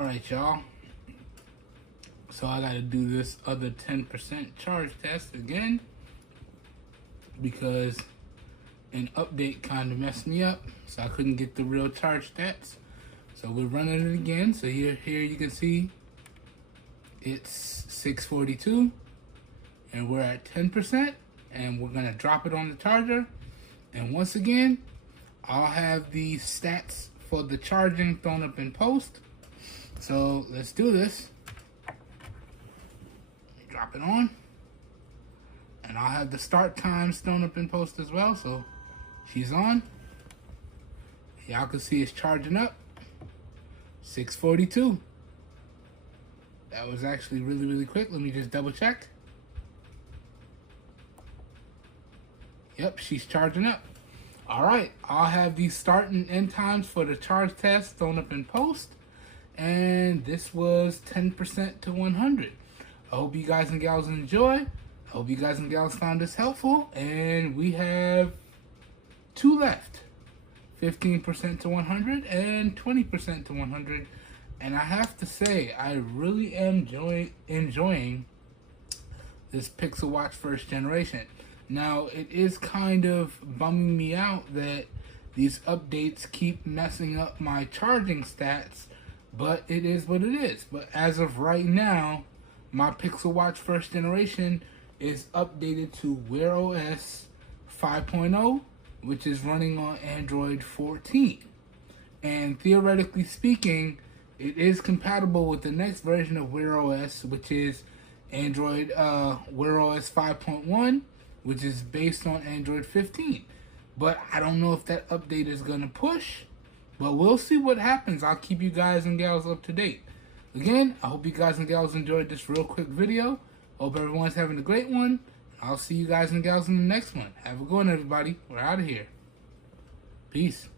Alright, y'all. So I gotta do this other 10% charge test again because an update kind of messed me up, so I couldn't get the real charge stats. So we're running it again. So here you can see it's 642 and we're at 10%, and we're gonna drop it on the charger. And once again, I'll have the stats for the charging thrown up in post. So let's do this. Drop it on. And I'll have the start times thrown up in post as well. So she's on. Y'all can see it's charging up. 642. That was actually really quick. Let me just double check. Yep, she's charging up. Alright, I'll have the start and end times for the charge test thrown up in post. And this was 10% to 100. I hope you guys and gals enjoy. I hope you guys and gals found this helpful. And we have 2 left. 15% to 100 and 20% to 100. And I have to say, I really am enjoying this Pixel Watch first generation. Now, it is kind of bumming me out that these updates keep messing up my charging stats, but it is what it is. But as of right now, my Pixel Watch first generation is updated to Wear OS 5.0, which is running on Android 14. And theoretically speaking, it is compatible with the next version of Wear OS, which is Android Wear OS 5.1, which is based on Android 15. But I don't know if that update is going to push, but we'll see what happens. I'll keep you guys and gals up to date. Again, I hope you guys and gals enjoyed this real quick video. Hope everyone's having a great one. I'll see you guys and gals in the next one. Have a good one, everybody. We're out of here. Peace.